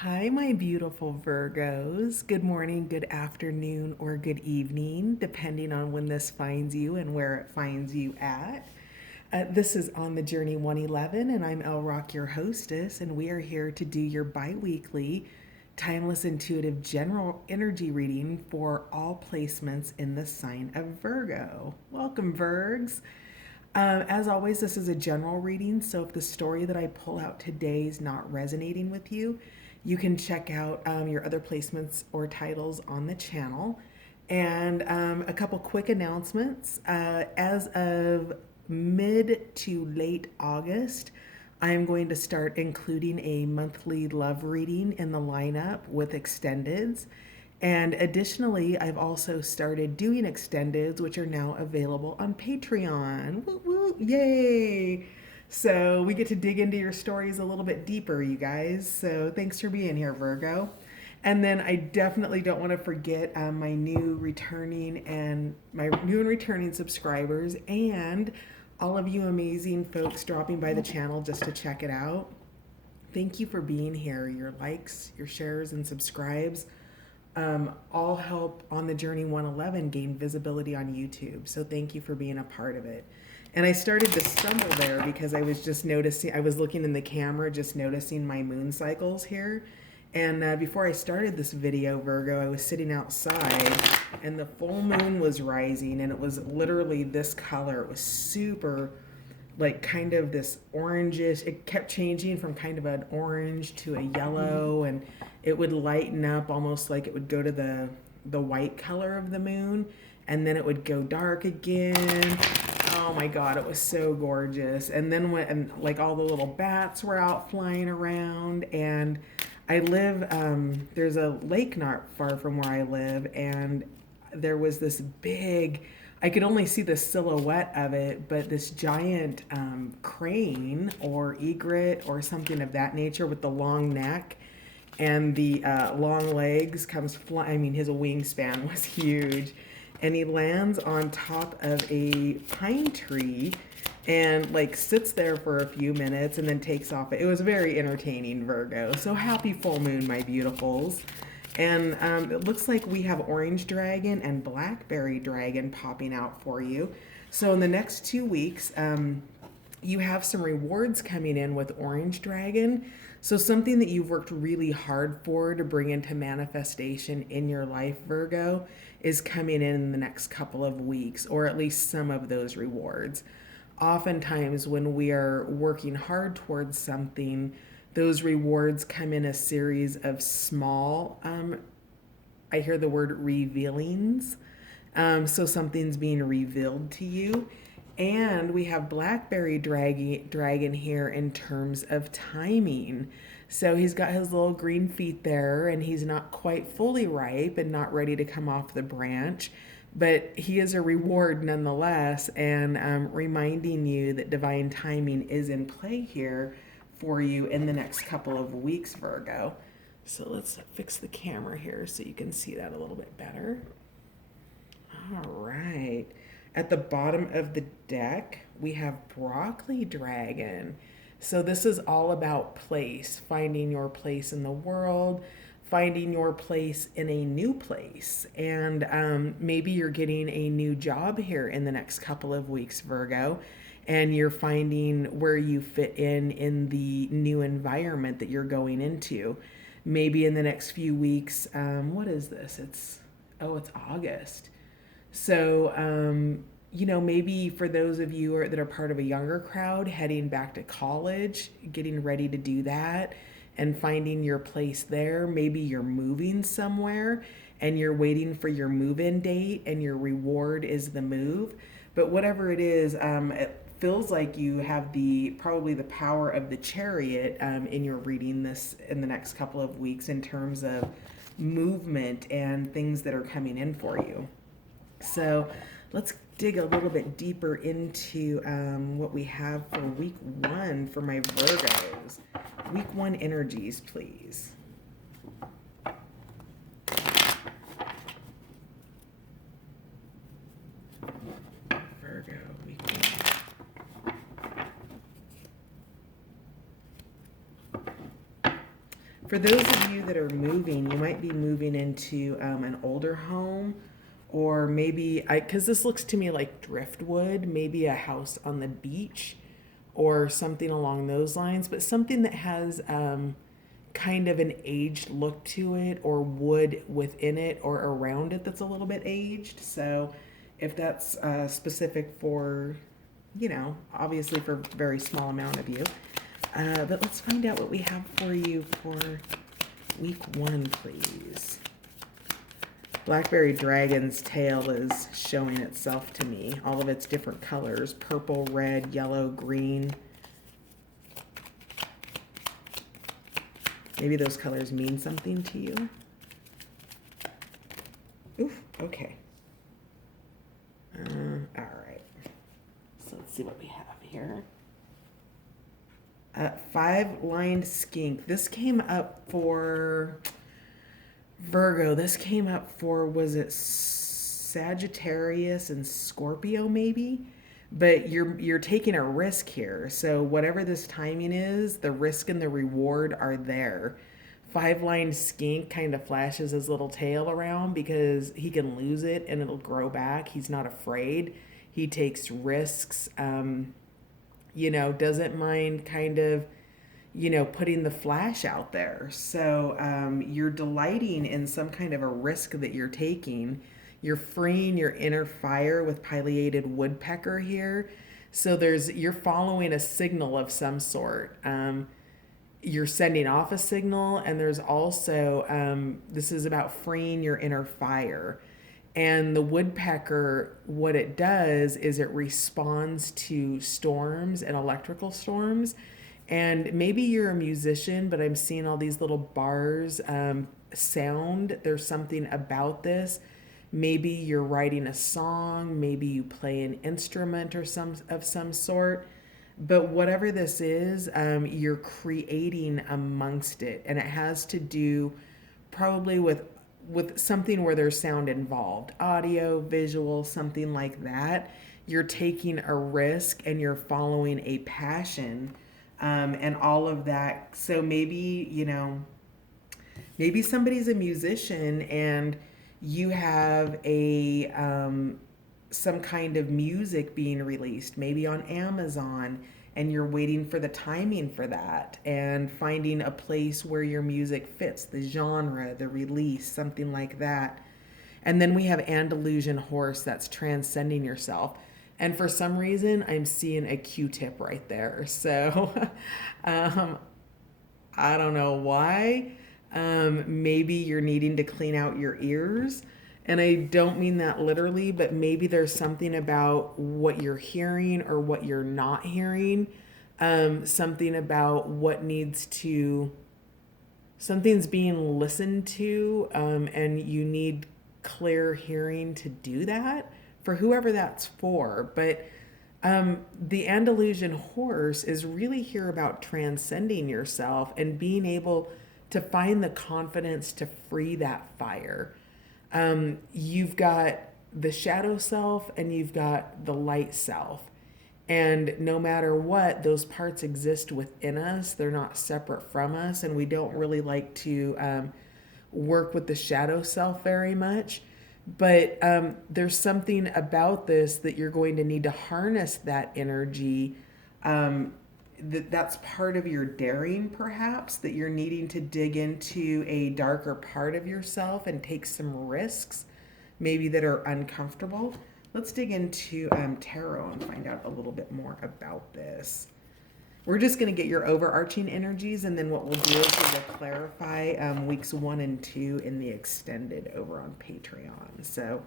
Hi, my beautiful Virgos. Good morning, good afternoon, or good evening, depending on when this finds you and where it finds you at. This is On the Journey 111, and I'm El Rock, your hostess, and we are here to do your bi weekly, timeless, intuitive general energy reading for all placements in the sign of Virgo. Welcome, Virgs. As always, this is a general reading, so if the story that I pull out today is not resonating with you, you can check out your other placements or titles on the channel. And a couple quick announcements. As of mid to late August, I am going to start including a monthly love reading in the lineup with extendeds. And additionally, I've also started doing extendeds, which are now available on Patreon. Woo woo, yay! So we get to dig into your stories a little bit deeper, you guys. So thanks for being here, Virgo. And then I definitely don't want to forget my new and returning subscribers and all of you amazing folks dropping by the channel just to check it out. Thank you for being here. Your likes, your shares, and subscribes all help On the Journey 111 gain visibility on YouTube. So thank you for being a part of it. And I started to stumble there because I was just noticing, I was looking in the camera, just noticing my moon cycles here. And before I started this video, Virgo, I was sitting outside and the full moon was rising, and it was literally this color. It was super, like, kind of this orangish. It kept changing from kind of an orange to a yellow, and it would lighten up almost like it would go to the white color of the moon, and then it would go dark again. Oh my God, it was so gorgeous. And then like all the little bats were out flying around, and I live, there's a lake not far from where I live, and there was this big, I could only see the silhouette of it, but this giant crane or egret or something of that nature with the long neck and the long legs comes flying. I mean, his wingspan was huge. And he lands on top of a pine tree and like sits there for a few minutes and then takes off. It was very entertaining, Virgo. So happy full moon, my beautifuls. And it looks like we have orange dragon and blackberry dragon popping out for you. So in the next 2 weeks, you have some rewards coming in with orange dragon. So something that you've worked really hard for to bring into manifestation in your life, Virgo, is coming in the next couple of weeks, or at least some of those rewards. Oftentimes when we are working hard towards something, those rewards come in a series of small, I hear the word revealings. So something's being revealed to you. And we have Blackberry Dragon here in terms of timing. So he's got his little green feet there, and he's not quite fully ripe and not ready to come off the branch. But he is a reward nonetheless, and reminding you that divine timing is in play here for you in the next couple of weeks, Virgo. So let's fix the camera here so you can see that a little bit better. All right. At the bottom of the deck, we have Broccoli Dragon. So this is all about place, finding your place in the world, finding your place in a new place. And maybe you're getting a new job here in the next couple of weeks, Virgo, and you're finding where you fit in the new environment that you're going into. Maybe in the next few weeks, what is this? It's August. So, maybe for those of you that are part of a younger crowd heading back to college, getting ready to do that and finding your place there. Maybe you're moving somewhere and you're waiting for your move-in date and your reward is the move. But whatever it is, it feels like you have probably the power of the Chariot in your reading this in the next couple of weeks in terms of movement and things that are coming in for you. So let's dig a little bit deeper into what we have for week one for my Virgos. Week one energies, please. Virgo, week one. For those of you that are moving, you might be moving into an older home, or maybe, because this looks to me like driftwood, maybe a house on the beach or something along those lines, but something that has kind of an aged look to it, or wood within it or around it that's a little bit aged. So if that's specific for, obviously for a very small amount of you. But let's find out what we have for you for week 1, please. Blackberry Dragon's tail is showing itself to me. All of its different colors, purple, red, yellow, green. Maybe those colors mean something to you. Oof, okay. All right. So let's see what we have here. 5-lined skink. This came up for Virgo. This came up for, was it Sagittarius and Scorpio maybe? But you're taking a risk here. So whatever this timing is, the risk and the reward are there. 5-lined skink kind of flashes his little tail around because he can lose it and it'll grow back. He's not afraid. He takes risks. Doesn't mind kind of, putting the flash out there. So you're delighting in some kind of a risk that you're taking. You're freeing your inner fire with pileated woodpecker here. So you're following a signal of some sort. You're sending off a signal, and there's also, this is about freeing your inner fire. And the woodpecker, what it does is it responds to storms and electrical storms. And maybe you're a musician, but I'm seeing all these little bars sound. There's something about this. Maybe you're writing a song, maybe you play an instrument or some sort. But whatever this is, you're creating amongst it. And it has to do probably with something where there's sound involved, audio, visual, something like that. You're taking a risk and you're following a passion, and all of that. So maybe, maybe somebody's a musician and you have some kind of music being released, maybe on Amazon, and you're waiting for the timing for that and finding a place where your music fits, the genre, the release, something like that. And then we have Andalusian horse, that's transcending yourself. And for some reason, I'm seeing a Q-tip right there. So I don't know why. Maybe you're needing to clean out your ears. And I don't mean that literally, but maybe there's something about what you're hearing or what you're not hearing. Something about something's being listened to, and you need clear hearing to do that, for whoever that's for. But the Andalusian horse is really here about transcending yourself and being able to find the confidence to free that fire. You've got the shadow self and you've got the light self. And no matter what, those parts exist within us. They're not separate from us. And we don't really like to work with the shadow self very much. But there's something about this that you're going to need to harness that energy. That's part of your daring, perhaps, that you're needing to dig into a darker part of yourself and take some risks, maybe that are uncomfortable. Let's dig into tarot and find out a little bit more about this. We're just going to get your overarching energies, and then what we'll do is we'll clarify weeks 1 and 2 in the extended over on Patreon. So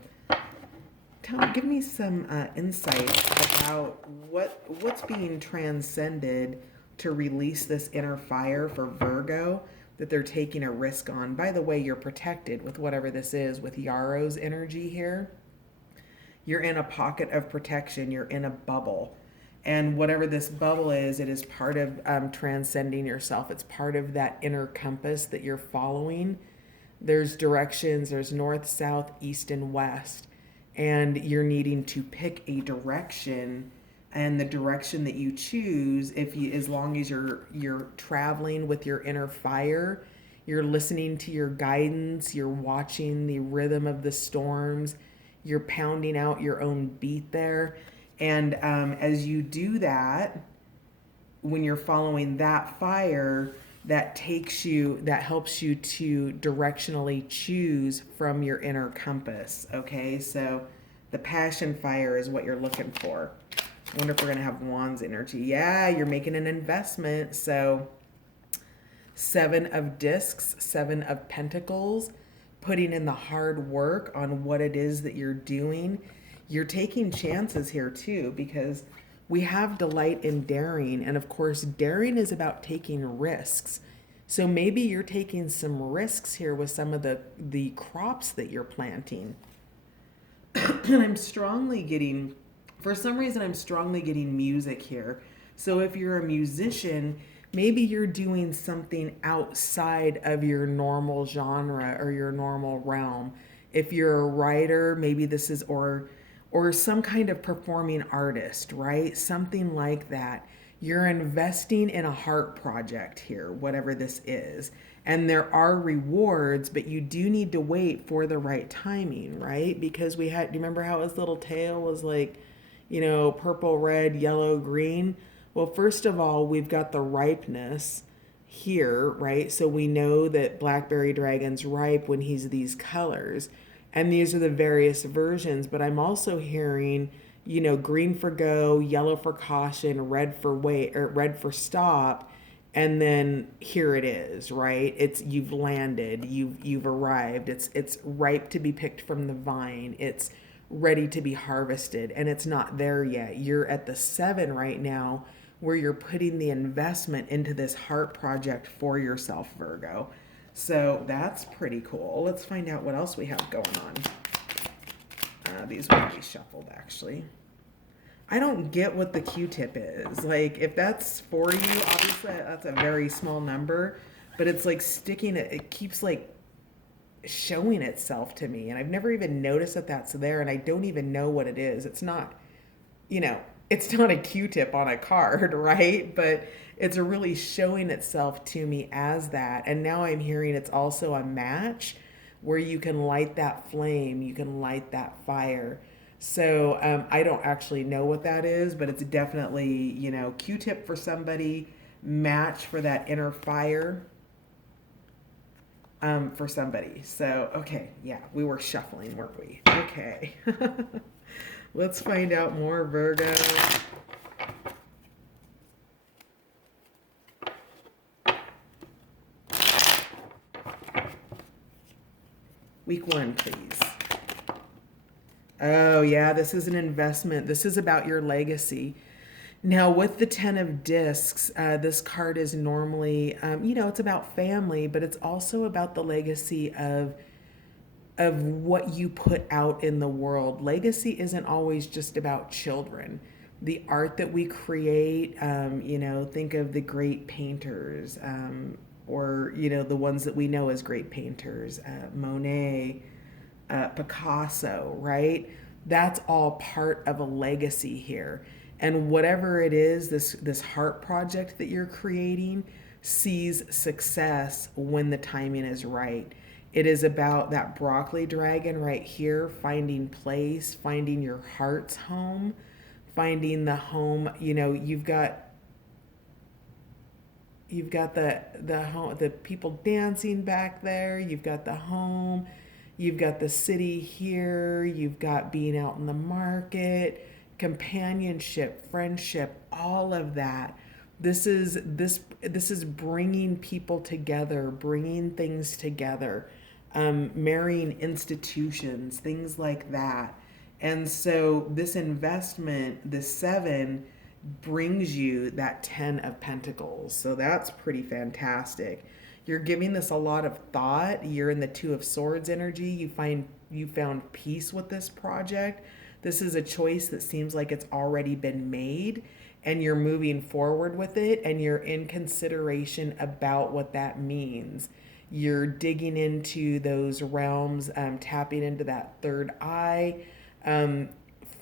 give me some insight about what's being transcended to release this inner fire for Virgo that they're taking a risk on. By the way, you're protected with whatever this is, with Yarrow's energy here. You're in a pocket of protection. You're in a bubble. And whatever this bubble is, it is part of transcending yourself. It's part of that inner compass that you're following. There's directions. There's north, south, east, and west. And you're needing to pick a direction, and the direction that you choose, as long as you're traveling with your inner fire, You're listening to your guidance. You're watching the rhythm of the storms. You're pounding out your own beat there. And as you do that, when you're following that fire, that helps you to directionally choose from your inner compass. Okay, so the passion fire is what you're looking for. I wonder if we're going to have Wands energy. Yeah, you're making an investment. So 7 of discs, 7 of pentacles, putting in the hard work on what it is that you're doing. You're taking chances here too, because we have delight in daring. And of course, daring is about taking risks. So maybe you're taking some risks here with some of the crops that you're planting. And I'm strongly getting, for some reason, I'm strongly getting music here. So if you're a musician, maybe you're doing something outside of your normal genre or your normal realm. If you're a writer, maybe this is, or some kind of performing artist, right? Something like that. You're investing in a heart project here, whatever this is. And there are rewards, but you do need to wait for the right timing, right? Because do you remember how his little tail was like, purple, red, yellow, green? Well, first of all, we've got the ripeness here, right? So we know that blackberry dragon's ripe when he's these colors. And these are the various versions, but I'm also hearing, green for go, yellow for caution, red for wait, or red for stop, and then here it is, right? You've landed, you've arrived. It's ripe to be picked from the vine. It's ready to be harvested, and it's not there yet. You're at the 7 right now, where you're putting the investment into this heart project for yourself, Virgo. So that's pretty cool. Let's find out what else we have going on. These will be shuffled, actually. I don't get what the Q-tip is. Like, if that's for you, obviously that's a very small number, but it's like it keeps like showing itself to me. And I've never even noticed that that's there, and I don't even know what it is. It's not, it's not a Q-tip on a card, right? But it's really showing itself to me as that. And now I'm hearing it's also a match where you can light that flame, you can light that fire. So I don't actually know what that is, but it's definitely, Q-tip for somebody, match for that inner fire for somebody. So, okay, yeah, we were shuffling, weren't we? Okay. Let's find out more, Virgo. Week 1, please. Oh, yeah, this is an investment. This is about your legacy. Now, with the 10 of discs, this card is normally, it's about family, but it's also about the legacy of what you put out in the world. Legacy isn't always just about children. The art that we create, think of the great painters, or, the ones that we know as great painters, Monet, Picasso, right? That's all part of a legacy here. And whatever it is, this heart project that you're creating sees success when the timing is right. It is about that broccoli dragon right here, finding place, finding your heart's home, finding the home. You've got the home, the people dancing back there. You've got the home. You've got the city here. You've got being out in the market, companionship, friendship, all of that. This is bringing people together, bringing things together, marrying institutions, things like that. And so this investment, this 7, brings you that 10 of Pentacles. So that's pretty fantastic. You're giving this a lot of thought. You're in the 2 of Swords energy. You found peace with this project. This is a choice that seems like it's already been made, and you're moving forward with it, and you're in consideration about what that means. You're digging into those realms, tapping into that third eye,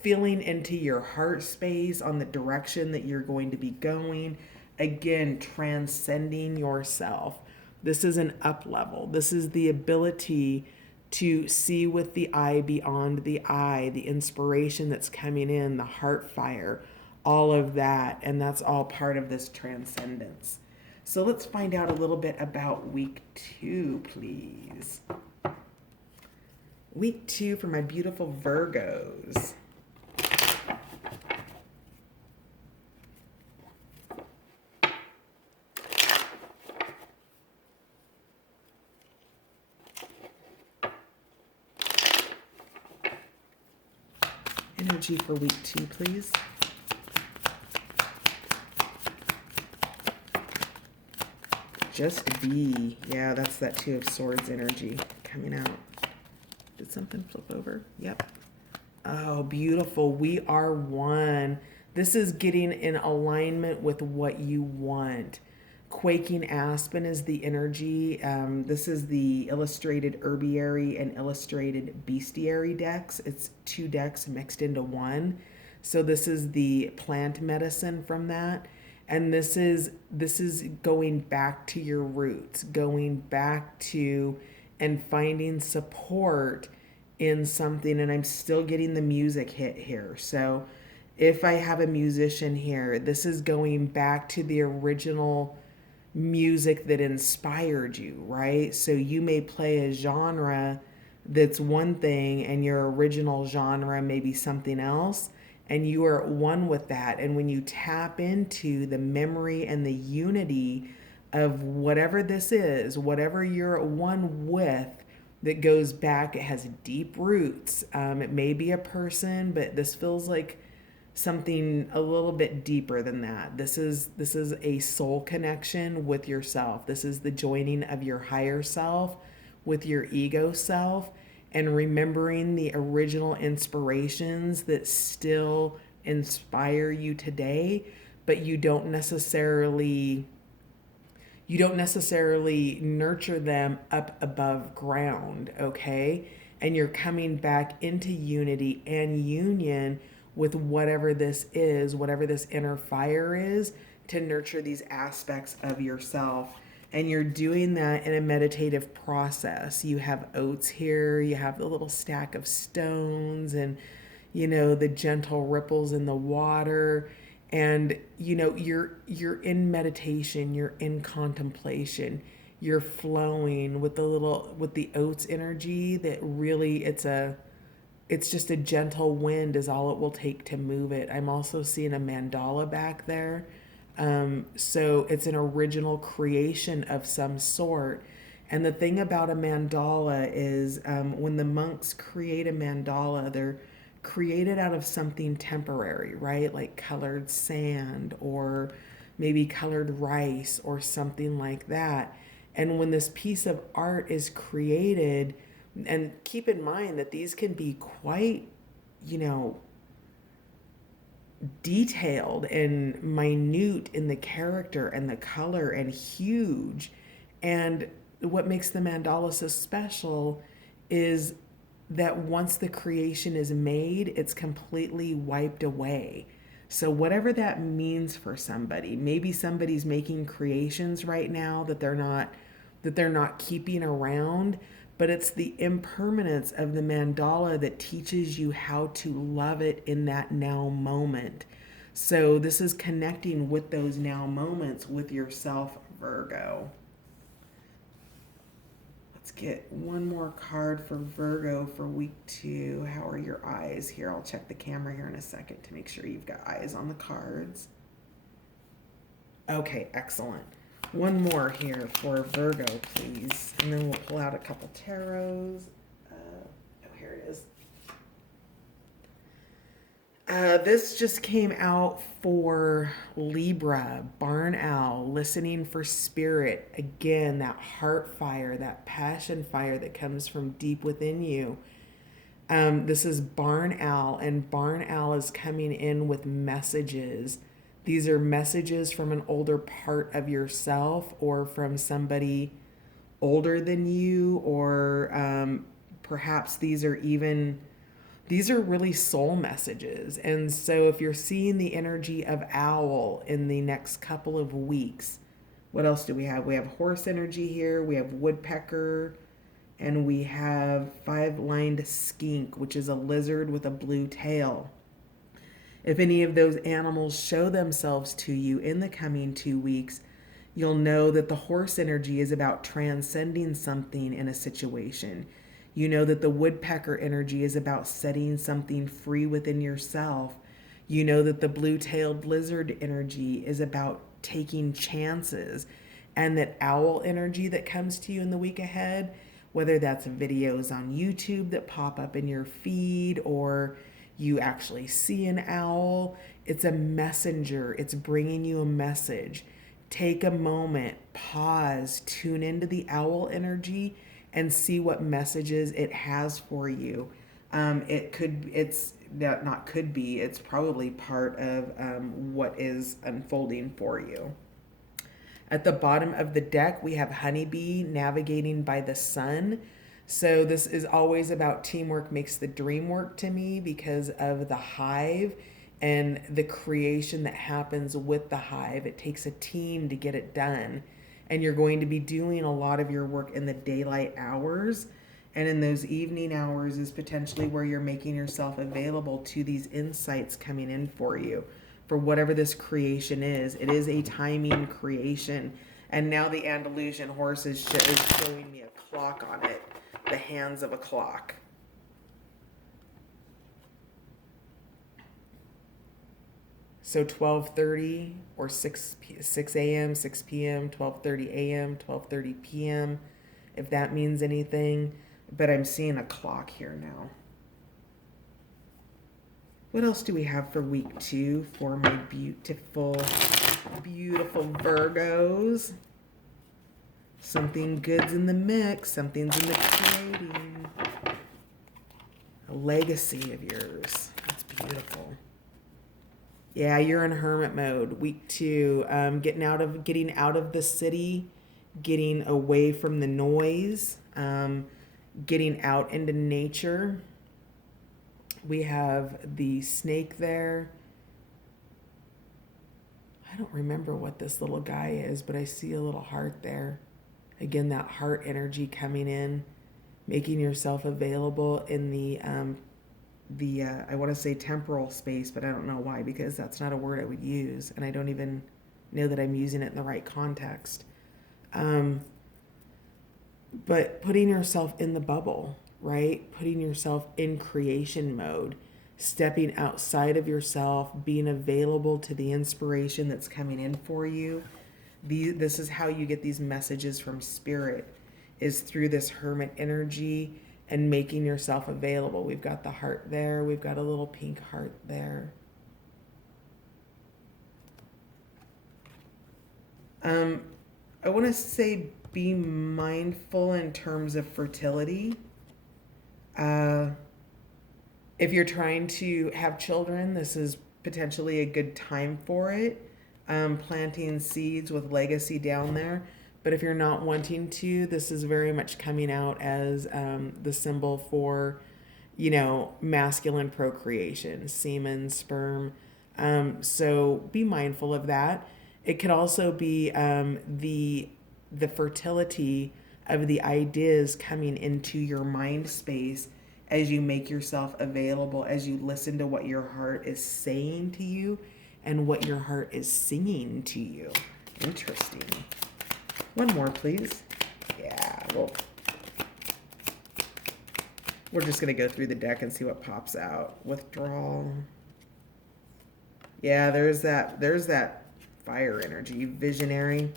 feeling into your heart space on the direction that you're going to be going. Again, transcending yourself. This is an up level. This is the ability to see with the eye beyond the eye, the inspiration that's coming in, the heart fire, all of that. And that's all part of this transcendence. So let's find out a little bit about week 2, please. Week 2 for my beautiful Virgos. Energy for week 2, please. Just be. Yeah, that's that Two of Swords energy coming out. Did something flip over? Yep. Oh, beautiful. We are one. This is getting in alignment with what you want. Quaking Aspen is the energy. This is the illustrated herbiary and illustrated bestiary decks. It's 2 decks mixed into one. So this is the plant medicine from that. And this is going back to your roots, going back to and finding support in something. And I'm still getting the music hit here. So if I have a musician here, this is going back to the original music that inspired you, right? So you may play a genre that's one thing and your original genre may be something else, and you are at one with that. And when you tap into the memory and the unity of whatever this is, whatever you're at one with, that goes back, it has deep roots. It may be a person, but this feels like something a little bit deeper than that. This is a soul connection with yourself. This is the joining of your higher self with your ego self, and remembering the original inspirations that still inspire you today, but you don't necessarily nurture them up above ground, okay? And you're coming back into unity and union with whatever this is, whatever this inner fire is, to nurture these aspects of yourself. And you're doing that in a meditative process. You have oats here, you have the little stack of stones, and the gentle ripples in the water. And you're in meditation, you're in contemplation, you're flowing with the oats energy that really it's just a gentle wind is all it will take to move it. I'm also seeing a mandala back there. So it's an original creation of some sort. And the thing about a mandala is when the monks create a mandala, they're created out of something temporary, right? Like colored sand or maybe colored rice or something like that. And when this piece of art is created, and keep in mind that these can be quite, detailed and minute in the character and the color and huge. And what makes the mandala so special is that once the creation is made, it's completely wiped away. So whatever that means for somebody, maybe somebody's making creations right now that they're not keeping around, but it's the impermanence of the mandala that teaches you how to love it in that now moment. So this is connecting with those now moments with yourself, Virgo. Let's get one more card for Virgo for week 2. How are your eyes here? I'll check the camera here in a second to make sure you've got eyes on the cards. Okay, excellent. One more here for Virgo, please. And then we'll pull out a couple tarots. Here it is. This just came out for Libra, Barn Owl, listening for spirit. Again, that heart fire, that passion fire that comes from deep within you. This is Barn Owl, and Barn Owl is coming in with messages. These are messages from an older part of yourself or from somebody older than you, or perhaps these are really soul messages. And so if you're seeing the energy of owl in the next couple of weeks, What else do we have? We have horse energy here. We have woodpecker. And we have five-lined skink, which is a lizard with a blue tail. If any of those animals show themselves to you in the coming 2 weeks, you'll know that the horse energy is about transcending something in a situation. You know that the woodpecker energy is about setting something free within yourself. You know that the blue-tailed lizard energy is about taking chances. And that owl energy that comes to you in the week ahead, whether that's videos on YouTube that pop up in your feed or you actually see an owl, it's a messenger. It's bringing you a message. Take a moment, pause, tune into the owl energy and see what messages it has for you. It's probably part of what is unfolding for you. At the bottom of the deck, we have honeybee navigating by the sun. So this is always about teamwork makes the dream work to me because of the hive and the creation that happens with the hive. It takes a team to get it done. And you're going to be doing a lot of your work in the daylight hours. And in those evening hours is potentially where you're making yourself available to these insights coming in for you. For whatever this creation is, it is a timing creation. And now the Andalusian horse is showing me a clock on it, the hands of a clock. So 12:30 or 6 a.m., 6 p.m., 12:30 a.m., 12:30 p.m., if that means anything. But I'm seeing a clock here now. What else do we have for week 2 for my beautiful, beautiful Virgos? Something good's in the mix. Something's in the creating. A legacy of yours. That's beautiful. Yeah, you're in hermit mode. Week 2, getting out of the city, getting away from the noise, getting out into nature. We have the snake there. I don't remember what this little guy is, but I see a little heart there. Again, that heart energy coming in, making yourself available in the I want to say temporal space, but I don't know why, because that's not a word I would use, and I don't even know that I'm using it in the right context. But putting yourself in the bubble, right? Putting yourself in creation mode, stepping outside of yourself, being available to the inspiration that's coming in for you. This is how you get these messages from spirit, is through this hermit energy and making yourself available. We've got the heart there. We've got a little pink heart there. I want to say be mindful in terms of fertility. If you're trying to have children, this is potentially a good time for it. Planting seeds with legacy down there. But if you're not wanting to, this is very much coming out as the symbol for, masculine procreation, semen, sperm. So be mindful of that. It could also be the fertility of the ideas coming into your mind space as you make yourself available, as you listen to what your heart is saying to you and what your heart is singing to you. Interesting. One more, please. Yeah, well, we're just going to go through the deck and see what pops out. Withdrawal. Yeah, there's that fire energy. Visionary.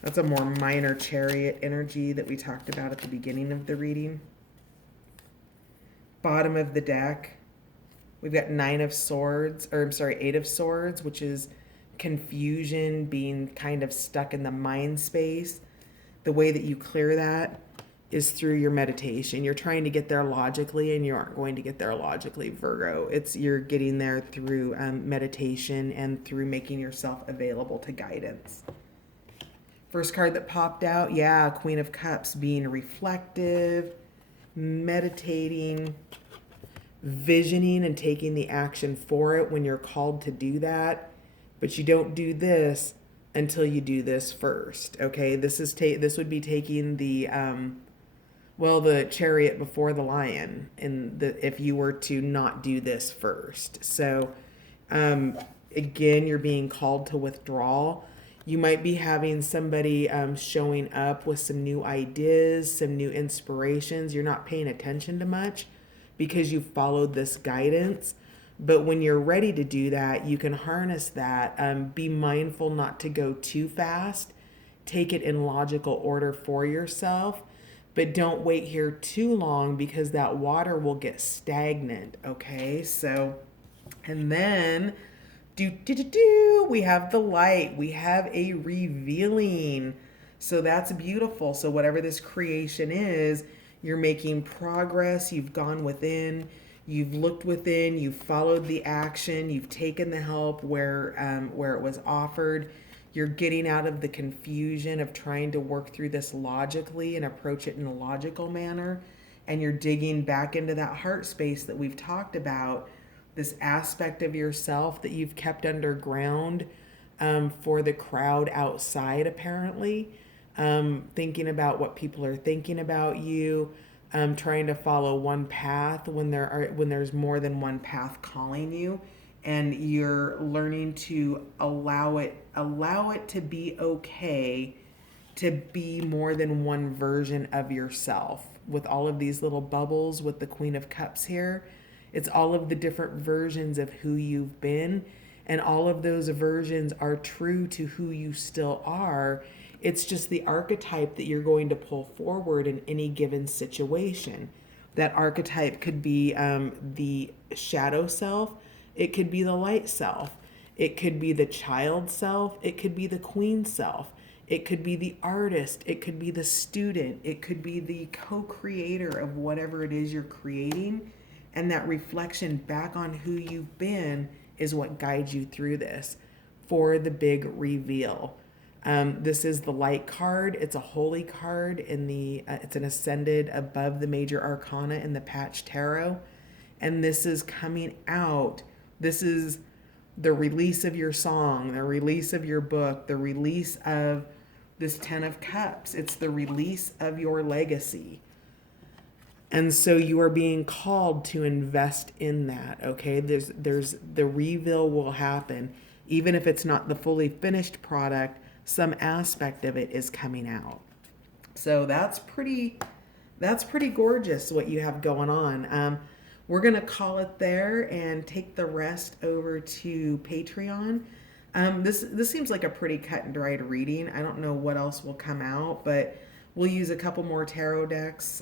That's a more minor chariot energy that we talked about at the beginning of the reading. Bottom of the deck, we've got 8 of Swords, which is confusion, being kind of stuck in the mind space. The way that you clear that is through your meditation. You're trying to get there logically, and you aren't going to get there logically, Virgo. You're getting there through meditation and through making yourself available to guidance. First card that popped out, Queen of Cups, being reflective, meditating, visioning and taking the action for it when you're called to do that. But you don't do this until you do this first. Okay, this would be taking the the chariot before the lion, if you were to not do this first. So again, you're being called to withdraw. You might be having somebody showing up with some new ideas, some new inspirations. You're not paying attention to much because you've followed this guidance. But when you're ready to do that, you can harness that. Be mindful not to go too fast. Take it in logical order for yourself. But don't wait here too long because that water will get stagnant. Okay, so, and then we have the light. We have a revealing. So that's beautiful. So whatever this creation is, you're making progress. You've gone within. You've looked within. You've followed the action. You've taken the help where it was offered. You're getting out of the confusion of trying to work through this logically and approach it in a logical manner. And you're digging back into that heart space that we've talked about, this aspect of yourself that you've kept underground for the crowd outside, apparently. Thinking about what people are thinking about you, trying to follow one path when there's more than one path calling you. And you're learning to allow it to be okay to be more than one version of yourself. With all of these little bubbles with the Queen of Cups here, it's all of the different versions of who you've been, and all of those versions are true to who you still are. It's just the archetype that you're going to pull forward in any given situation. That archetype could be the shadow self. It could be the light self. It could be the child self. It could be the queen self. It could be the artist. It could be the student. It could be the co-creator of whatever it is you're creating. And that reflection back on who you've been is what guides you through this for the big reveal. This is the light card. It's a holy card it's an ascended above the major arcana in the Patch Tarot. And this is coming out. This is the release of your song, the release of your book, the release of this 10 of Cups. It's the release of your legacy. And so you are being called to invest in that, okay? There's the reveal will happen. Even if it's not the fully finished product, some aspect of it is coming out. So that's pretty gorgeous what you have going on. We're going to call it there and take the rest over to Patreon. This seems like a pretty cut and dried reading. I don't know what else will come out, but we'll use a couple more tarot decks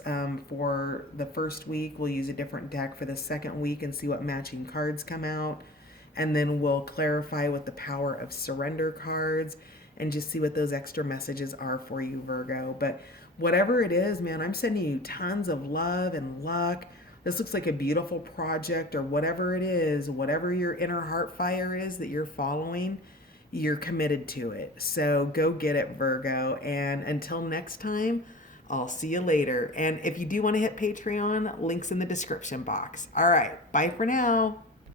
for the first week. We'll use a different deck for the second week and see what matching cards come out. And then we'll clarify with the power of surrender cards and just see what those extra messages are for you, Virgo. But whatever it is, man, I'm sending you tons of love and luck. This looks like a beautiful project, or whatever it is, whatever your inner heart fire is that you're following, you're committed to it. So go get it, Virgo. And until next time, I'll see you later. And if you do want to hit Patreon, links in the description box. All right, bye for now.